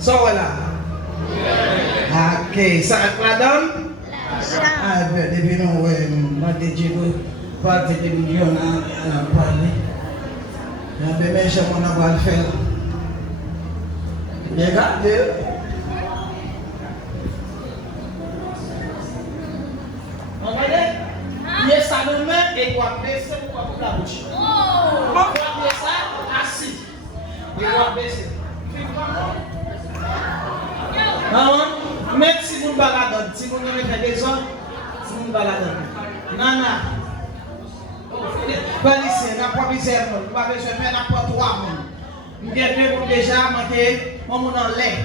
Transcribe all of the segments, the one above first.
So là. Ok, ça la donne? Ah, depuis nous, moi, Dieu, pas de millions à parler. Mais je m'en avoir le faire. Regardez. Pied ça de main et doit baisser pour la bouche. On doit baisser ça assis. Il doit baisser. Même si vous baladez, si vous ne mettez des hommes, si vous baladez. Nana. Pas ici, n'a pas misère, pas besoin de n'importe quoi. Nous avons déjà manqué mon en l'air.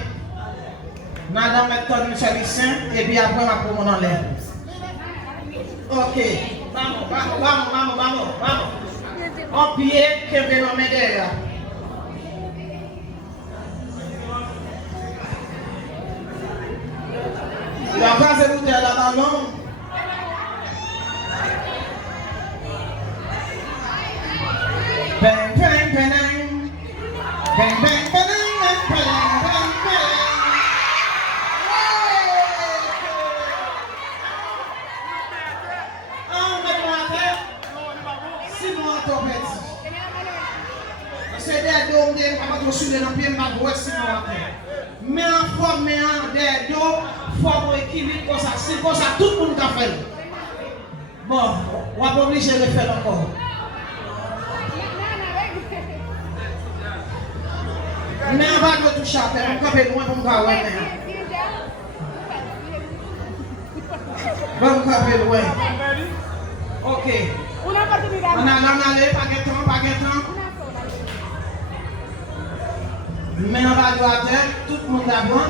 Madame Metton, monsieur Lucien, et puis après, on va mon en l'air. Ok. Vamos. En pied, que je vais nommer derrière. La base est montée à la ballon. Bang, bang, bang, bang, bang, bang, bang, bang, bang. C'est des dos, on va pas sur le pied, ma voix, c'est mais en forme, mais en des dos, forme équilibre, comme ça, c'est comme ça, tout le monde a fait. Bon, on va pas obliger de le faire encore. Mais on va le toucher à terre, on va loin pour me voir. On va loin. Ok. On a allé, pas de temps. Mais on va jouer à terre, tout le monde apprend.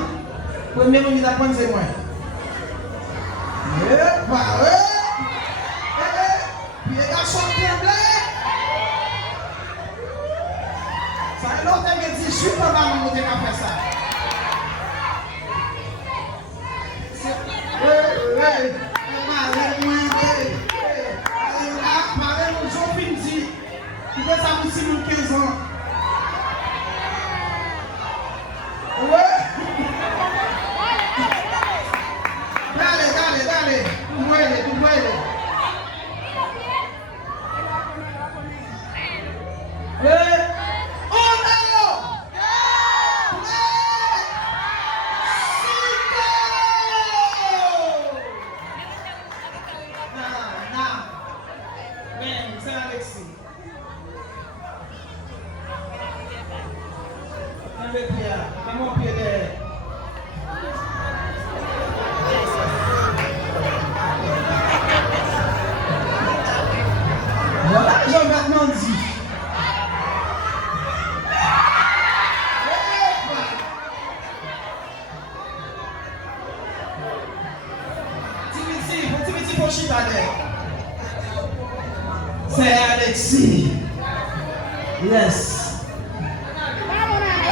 Premier monde qui apprend, c'est moi. Puis les garçons tremblent. Ça est l'autre qui dit, je suis pas mal, on va faire ça. Il fait ça pour 15 ans. Ouais. Dale. Tú mueres. Voilà, Jean-Bernard dit. C'est Alexis. Yes.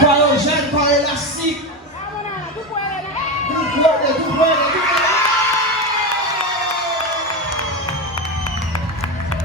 Croyez aux jeunes, croyez la